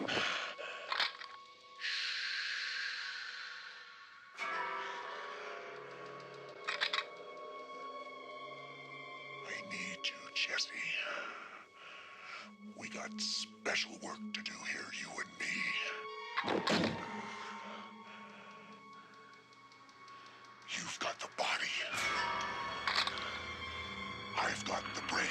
I need you, Jesse. We got special work to do here, you and me. You've got the body. I've got the brain.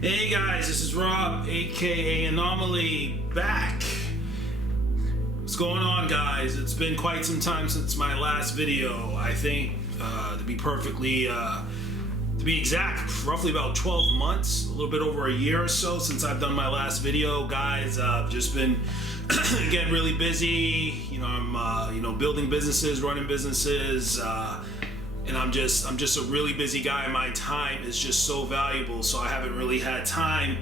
Hey guys, this is Rob, aka Anomaly, back. What's going on, guys? It's been quite some time since my last video. I think, to be exact, roughly about 12 months, a little bit over a year or so since I've done my last video. Guys, I've just been getting really busy. I'm building businesses, running businesses, and I'm just a really busy guy. My time is just so valuable, so I haven't really had time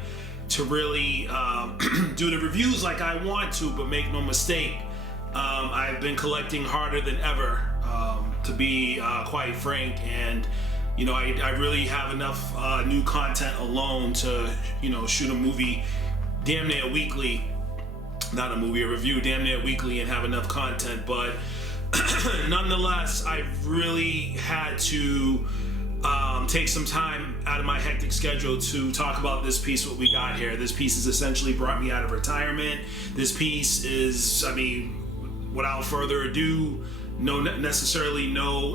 to really do the reviews like I want to. But make no mistake, I've been collecting harder than ever, to be quite frank. And I really have enough new content alone to shoot a movie damn near weekly, not a movie, a review damn near weekly, and have enough content. But nonetheless, I've really had to take some time out of my hectic schedule to talk about this piece, what we got here. This piece has essentially brought me out of retirement. This piece is, without further ado, no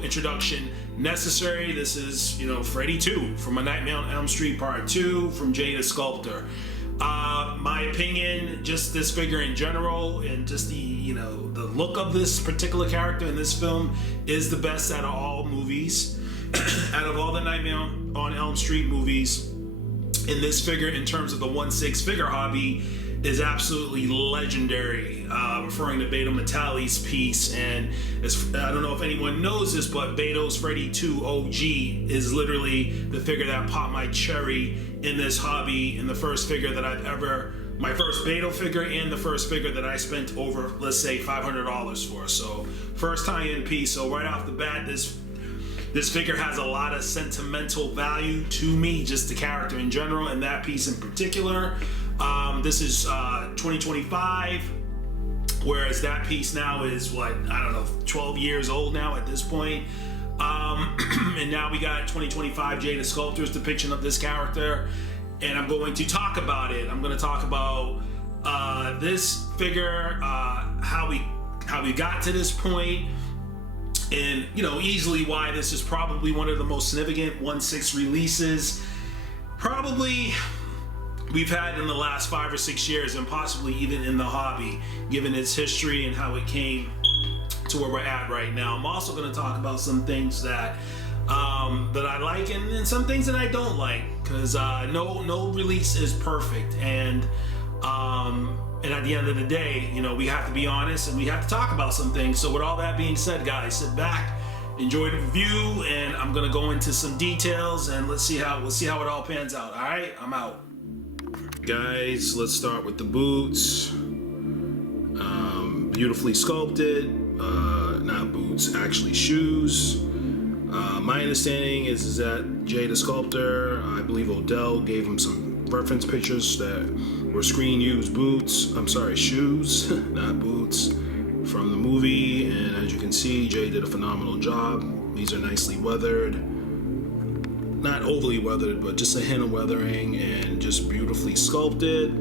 introduction necessary. This is, Freddy 2 from A Nightmare on Elm Street Part 2 from Jay the Sculptor. My opinion, just this figure in general, and just the look of this particular character in this film is the best out of all movies, out of all the Nightmare on Elm Street movies. And this figure, in terms of the 1/6 figure hobby, is absolutely legendary. Referring to Beto Metalli's piece, and I don't know if anyone knows this, but Beto's Freddy 2 OG is literally the figure that popped my cherry in this hobby, and the first figure that my first Beto figure, and the first figure that I spent over, let's say, $500 for. So first tie-in piece. So right off the bat, this figure has a lot of sentimental value to me, just the character in general, and that piece in particular. This is 2025, whereas that piece now is 12 years old now at this point. And now we got 2025 Jay the Sculptor's depiction of this character, and I'm going to talk about it. I'm going to talk about this figure, how we got to this point, and easily why this is probably one of the most significant 1/6 releases probably we've had in the last 5 or 6 years, and possibly even in the hobby, given its history and how it came to where we're at right now. I'm also going to talk about some things that I like, and some things that I don't like, because no release is perfect, and at the end of the day, we have to be honest, and we have to talk about some things. So with all that being said, guys, sit back, enjoy the review, and I'm gonna go into some details, and let's see how it all pans out. All right, I'm out. Guys, let's start with the boots. Beautifully sculpted, not boots, actually shoes. My understanding is that Jay the Sculptor, I believe Odell gave him some reference pictures that were screen used shoes, not boots, from the movie. And as you can see, Jay did a phenomenal job. These are nicely weathered, not overly weathered, but just a hint of weathering, and just beautifully sculpted.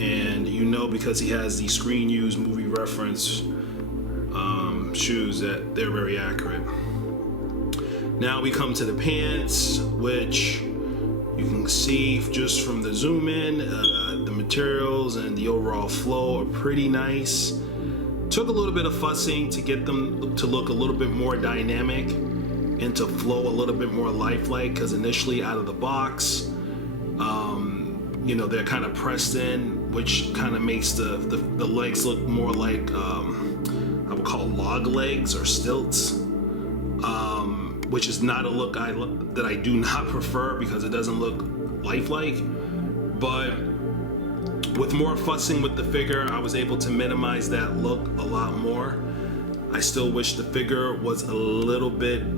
And because he has the screen used movie reference shoes, that they're very accurate. Now we come to the pants, which you can see just from the zoom in, the materials and the overall flow are pretty nice. Took a little bit of fussing to get them to look a little bit more dynamic and to flow a little bit more lifelike, because initially out of the box, you know, they're kind of pressed in, which kind of makes the legs look more like I would call log legs or stilts, which is not a look that I do not prefer because it doesn't look lifelike. But with more fussing with the figure, I was able to minimize that look a lot more. I still wish the figure was a little bit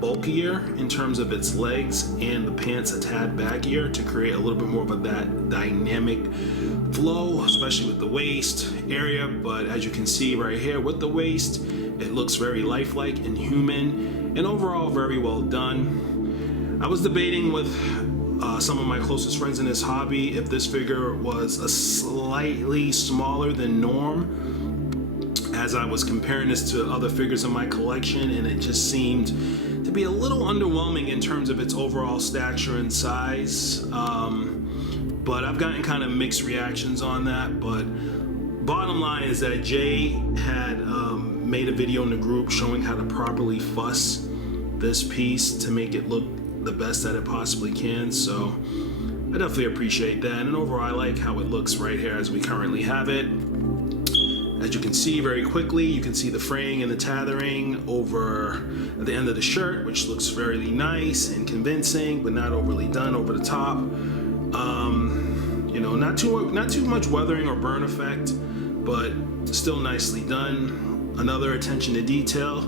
bulkier in terms of its legs and the pants a tad baggier to create a little bit more of that dynamic flow, especially with the waist area. But as you can see right here with the waist, it looks very lifelike and human, and overall very well done. I was debating with some of my closest friends in this hobby if this figure was a slightly smaller than norm, as I was comparing this to other figures in my collection, and it just seemed to be a little underwhelming in terms of its overall stature and size. But I've gotten kind of mixed reactions on that. But bottom line is that Jay had made a video in the group showing how to properly fuss this piece to make it look the best that it possibly can. So I definitely appreciate that, and overall I like how it looks right here as we currently have it. As you can see very quickly, you can see the fraying and the tethering over at the end of the shirt, which looks very nice and convincing, but not overly done over the top. You know, not too much weathering or burn effect, but still nicely done. Another attention to detail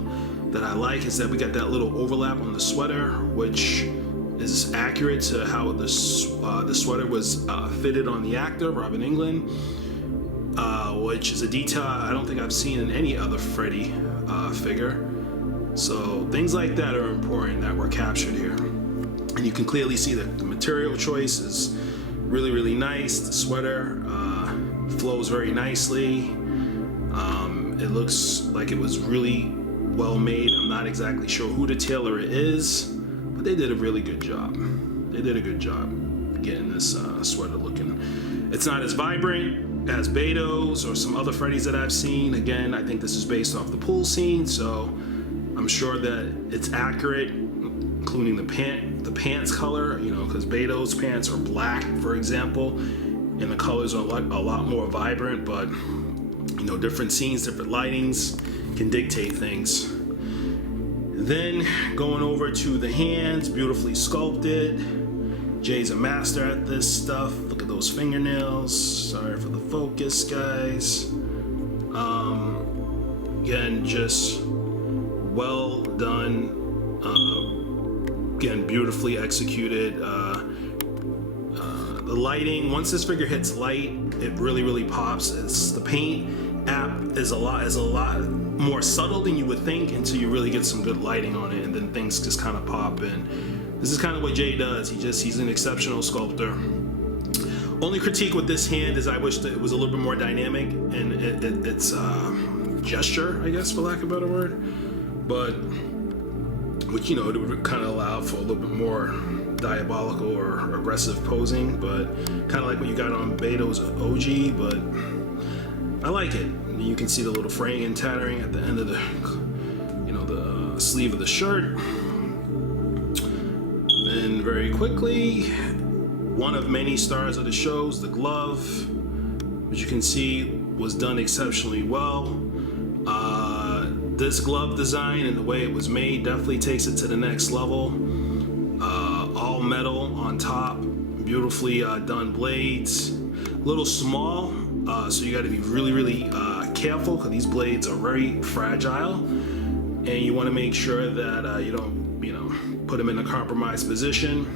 that I like is that we got that little overlap on the sweater, which is accurate to how the sweater was fitted on the actor, Robin Englund. Which is a detail I don't think I've seen in any other Freddy figure. So things like that are important that were captured here. And you can clearly see that the material choice is really nice. The sweater flows very nicely. It looks like it was really well made. I'm not exactly sure who the tailor is, but they did a really good job. They did a good job getting this sweater looking. It's not as vibrant as Beto's or some other Freddys that I've seen. Again, I think this is based off the pool scene, so I'm sure that it's accurate, including the pants color, you know, because Beto's pants are black, for example, and the colors are a lot more vibrant, but you know, different scenes, different lightings can dictate things. Then going over to the hands, beautifully sculpted. Jay's a master at this stuff. Look at those fingernails. Sorry for the focus, guys. Again, just well done. Again, beautifully executed. The lighting, once this figure hits light, it really pops. It's the paint app is a lot more subtle than you would think until you really get some good lighting on it, and then things just kind of pop in. This is kind of what Jay does. He's an exceptional sculptor. Only critique with this hand is I wish that it was a little bit more dynamic and its gesture, I guess, for lack of a better word. But, which, you know, it would kind of allow for a little bit more diabolical or aggressive posing, but kind of like what you got on Beto's OG, but I like it. You can see the little fraying and tattering at the end of the, you know, the sleeve of the shirt. Then very quickly, one of many stars of the shows, the glove, which you can see was done exceptionally well. This glove design and the way it was made definitely takes it to the next level. All metal on top, beautifully done blades. A little small, so you got to be really careful because these blades are very fragile, and you want to make sure that you don't, you know, put them in a compromised position.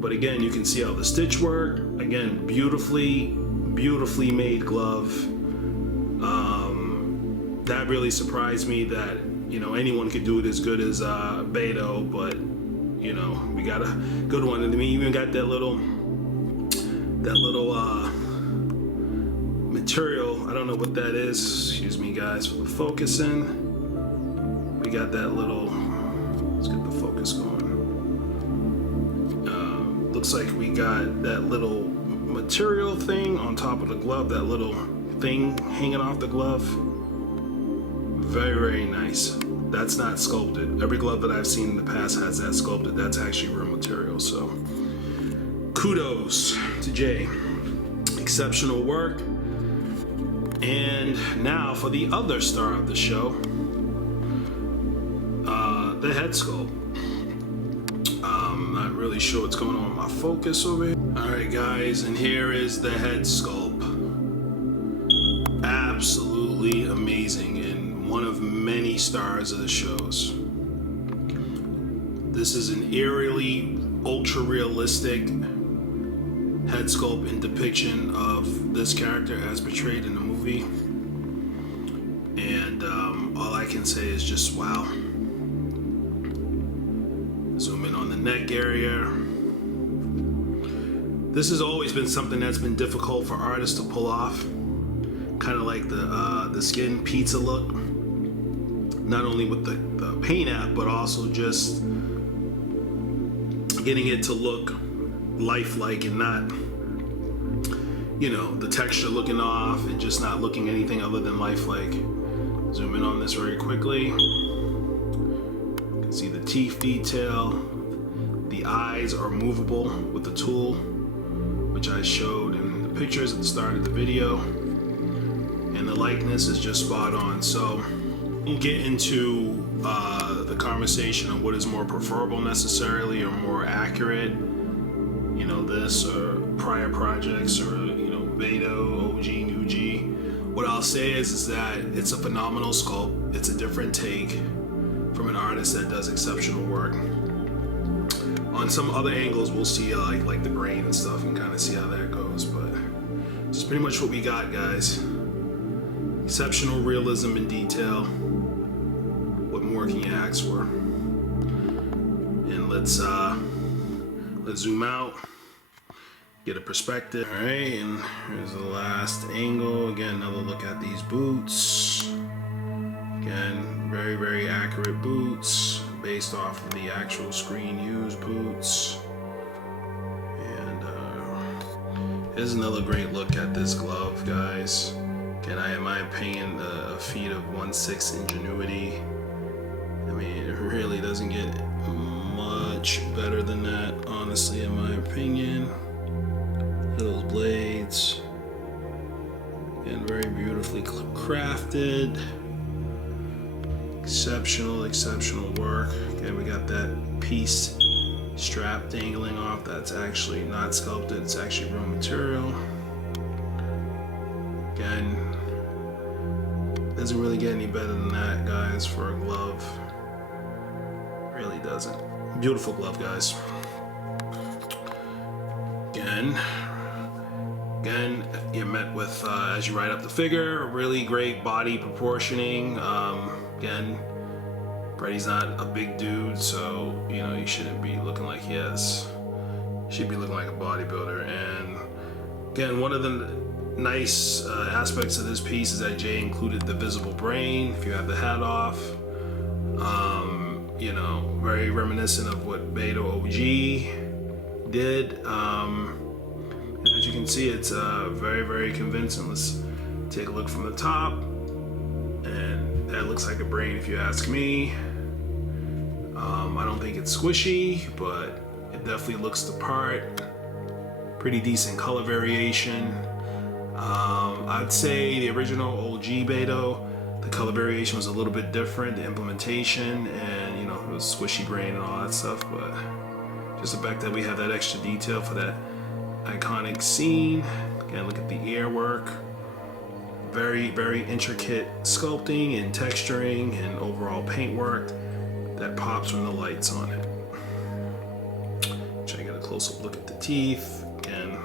But again, you can see how the stitch work. Again, beautifully made glove. That really surprised me that, you know, anyone could do it as good as Beto, but you know, we got a good one. And we even got that little material. I don't know what that is. Excuse me, guys, for the focusing. We got that little. Let's get the focus going. Looks like we got that little material thing on top of the glove. That little thing hanging off the glove. Very nice. That's not sculpted. Every glove that I've seen in the past has that sculpted. That's actually real material. So kudos to Jay. Exceptional work. And now for the other star of the show, the head sculpt. Not really sure what's going on with my focus over here. Alright guys, and here is the head sculpt. Absolutely amazing and one of many stars of the shows. This is an eerily ultra realistic head sculpt and depiction of this character as portrayed in the movie. And all I can say is just wow. Zoom in on the neck area. This has always been something that's been difficult for artists to pull off. Kind of like the skin pizza look. Not only with the paint app, but also just getting it to look lifelike and not, you know, the texture looking off and just not looking anything other than lifelike. Zoom in on this very quickly. You can see the teeth detail. The eyes are movable with the tool, which I showed in the pictures at the start of the video. And the likeness is just spot on. So we'll get into the conversation on what is more preferable necessarily or more accurate. You know, this or prior projects or, you know, beta, OG, new G. What I'll say is that it's a phenomenal sculpt. It's a different take from an artist that does exceptional work. On some other angles, we'll see like the brain and stuff and kind of see how that goes. But it's pretty much what we got, guys. Exceptional realism and detail. What more can you ask for? And let's zoom out, get a perspective. All right, and here's the last angle. Again, another look at these boots. Again, very, very accurate boots based off of the actual screen used boots. And here's another great look at this glove, guys. Again, in my opinion, a feat of 1/6 ingenuity. I mean, it really doesn't get much better than that, honestly, in my opinion. Look at those blades. Again, very beautifully crafted. Exceptional work. Again, we got that piece strap dangling off. That's actually not sculpted. It's actually raw material. Again, doesn't really get any better than that, guys, for a glove. Really doesn't. Beautiful glove, guys. Again, you're met with, as you write up the figure, really great body proportioning. Again, Freddy's not a big dude, so, you know, you shouldn't be looking like he should be looking like a bodybuilder. And again, one of the nice aspects of this piece is that Jay included the visible brain if you have the hat off. You know, very reminiscent of what Beta OG did. And as you can see, it's very, very convincing. Let's take a look from the top. And that looks like a brain if you ask me. I don't think it's squishy, but it definitely looks the part. Pretty decent color variation. I'd say the original OG Beta, the color variation was a little bit different, the implementation, and you know, it was squishy brain and all that stuff, but just the fact that we have that extra detail for that iconic scene. Again, look at the ear work. Very, very intricate sculpting and texturing and overall paint work that pops when the light's on it. Try to get a close-up look at the teeth. Again,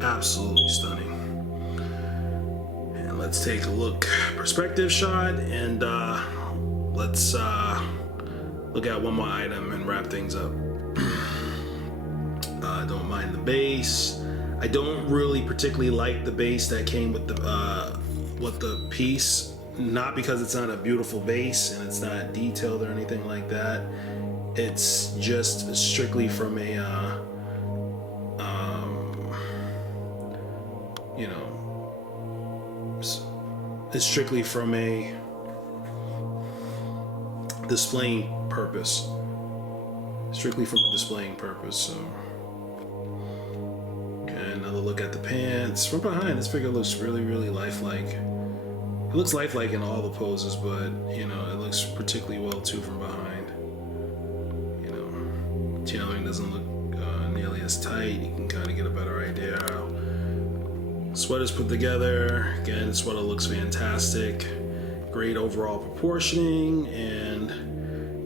absolutely stunning. And let's take a look, perspective shot, and let's look at one more item and wrap things up. Don't mind the base. I don't really particularly like the base that came with the piece. Not because it's not a beautiful base and it's not detailed or anything like that. It's just strictly from a you know, it's strictly from a displaying purpose. Strictly from a displaying purpose. So another look at the pants. From behind, this figure looks really, really lifelike. It looks lifelike in all the poses, but you know, it looks particularly well too from behind. You know, tailoring doesn't look nearly as tight. You can kind of get a better idea how sweater's put together. Again, the sweater looks fantastic. Great overall proportioning, and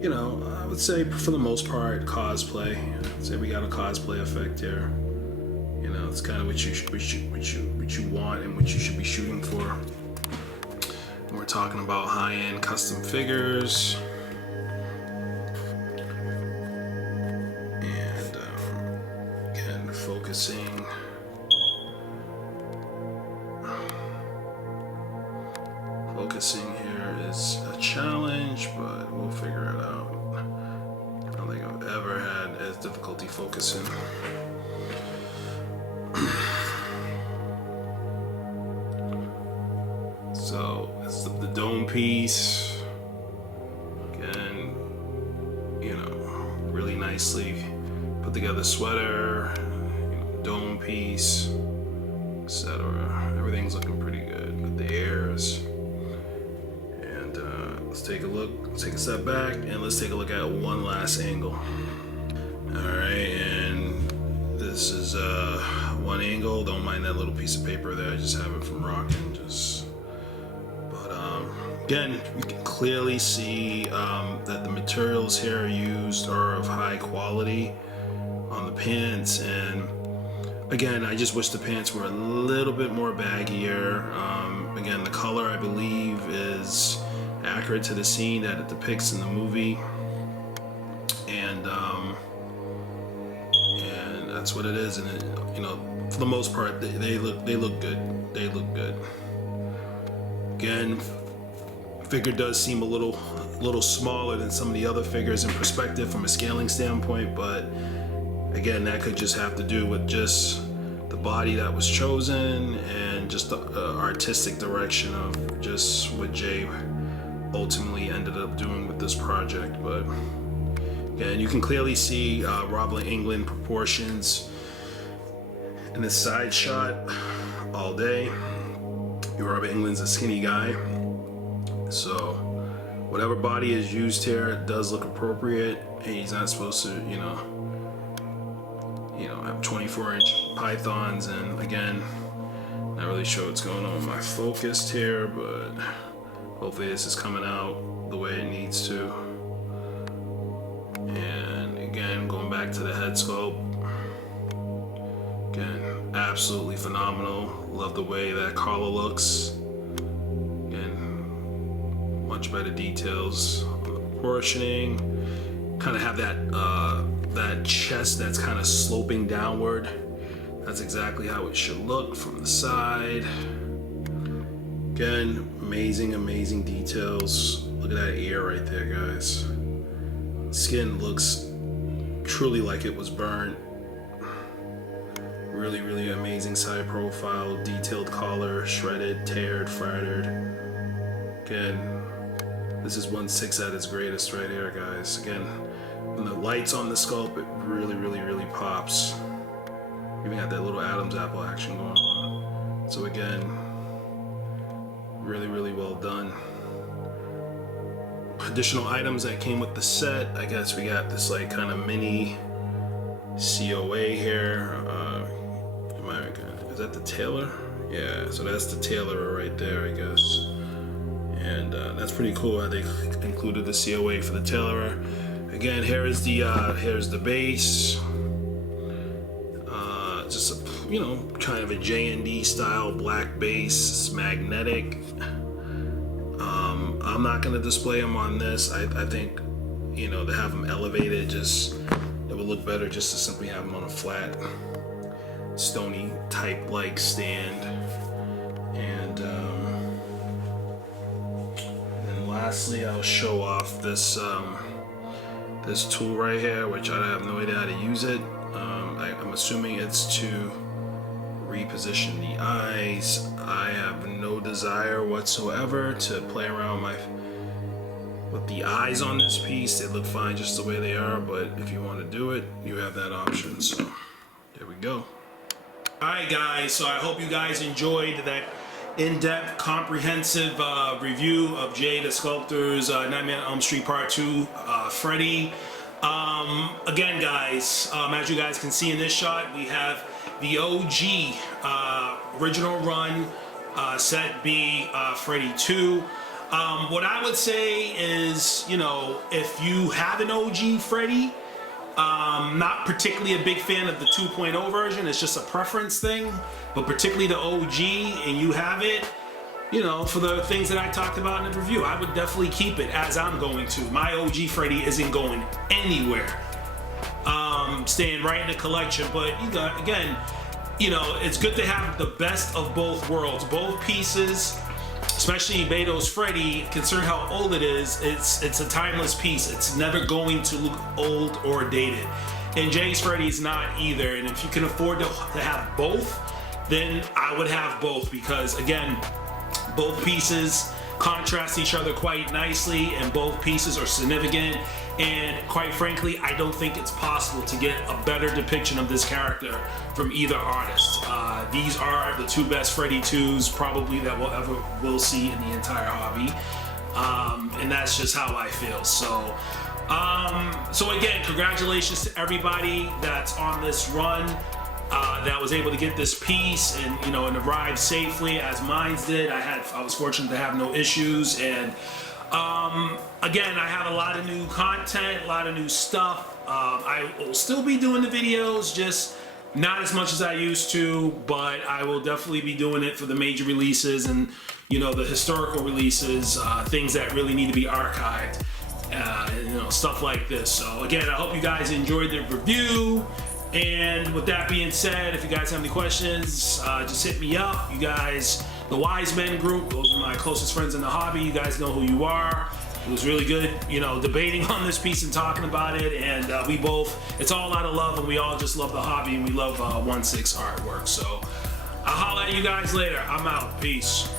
you know, I would say for the most part, cosplay. I'd say we got a cosplay effect here. You know, it's kind of what you want and what you should be shooting for. And we're talking about high-end custom figures. And again, focusing. Focusing here is a challenge, but we'll figure it out. I don't think I've ever had as difficulty focusing. So it's the dome piece. Again, you know, really nicely put together sweater, you know, dome piece, etc. Everything's looking pretty good with the airs. Let's take a look, let's take a step back, and let's take a look at one last angle. Alright, and this is one angle. Don't mind that little piece of paper there, I just have it from rocking. But again, you can clearly see that the materials here used are of high quality on the pants, and again, I just wish the pants were a little bit more baggier. Again, the color I believe is accurate to the scene that it depicts in the movie, and that's what it is. And it, you know, for the most part, they look good. They look good. Again, figure does seem a little smaller than some of the other figures in perspective from a scaling standpoint, but again, that could just have to do with just the body that was chosen and just the artistic direction of just what Jay ultimately ended up doing with this project. But again, you can clearly see Roblin England proportions in this side shot all day. Robert England's a skinny guy, so whatever body is used here does look appropriate, and he's not supposed to, you know, have 24-inch pythons. And again, not really sure what's going on with my focus here, but hopefully this is coming out the way it needs to. And again, going back to the head sculpt, again, absolutely phenomenal. Love the way that collar looks. Again, much better details on the proportioning. Kind of have that chest that's kind of sloping downward. That's exactly how it should look from the side. Again, amazing details. Look at that ear right there, guys. Skin looks truly like it was burnt. Really amazing side profile, detailed collar, shredded, teared, frattered. Again, this is 1/6 at its greatest right here, guys. Again, when the light's on the sculpt, it really pops. Even got that little Adam's apple action going on. So again, really well done. Additional items that came with the set, I guess we got this like kind of mini COA here. Is that the tailor? Yeah, so that's the tailor right there, I guess. And that's pretty cool how they included the COA for the tailorer. Again, here's the base. Just a, you know, kind of a J&D style black base. It's magnetic. I'm not gonna display them on this. I think, you know, to have them elevated, just it would look better just to simply have them on a flat, stony type like stand. And lastly, I'll show off this this tool right here, which I have no idea how to use it. I'm assuming it's to reposition the eyes. I have no desire whatsoever to play around with the eyes on this piece. They look fine just the way they are, but if you want to do it, you have that option. So there we go. Alright guys, so I hope you guys enjoyed that in-depth, comprehensive review of Jay the Sculptor's Nightmare on Elm Street Part 2, Freddy. Again guys, as you guys can see in this shot, we have the OG original run, set B, Freddy 2. What I would say is, you know, if you have an OG Freddy, not particularly a big fan of the 2.0 version, it's just a preference thing, but particularly the OG and you have it, you know, for the things that I talked about in the review, I would definitely keep it, as I'm going to. My OG Freddy isn't going anywhere. Staying right in the collection, but you got, again, you know, it's good to have the best of both worlds. Both pieces, especially Beto's Freddy, considering how old it is, it's a timeless piece. It's never going to look old or dated. And Jay's Freddy's not either. And if you can afford to have both, then I would have both, because again, both pieces contrast each other quite nicely, and both pieces are significant. And quite frankly, I don't think it's possible to get a better depiction of this character from either artist. These are the two best Freddy 2s probably that we'll see in the entire hobby. And that's just how I feel. So, so again, congratulations to everybody that's on this run, that was able to get this piece and, you know, and arrive safely as mine did. I was fortunate to have no issues. And again, I have a lot of new content, a lot of new stuff. I will still be doing the videos, just not as much as I used to, but I will definitely be doing it for the major releases and, you know, the historical releases, things that really need to be archived, you know, stuff like this. So again, I hope you guys enjoyed the review. And with that being said, if you guys have any questions, just hit me up. You guys, the Wise Men group, those are my closest friends in the hobby. You guys know who you are. It was really good, you know, debating on this piece and talking about it. And we both, it's all out of love, and we all just love the hobby, and we love 1/6 artwork. So I'll holler at you guys later. I'm out. Peace.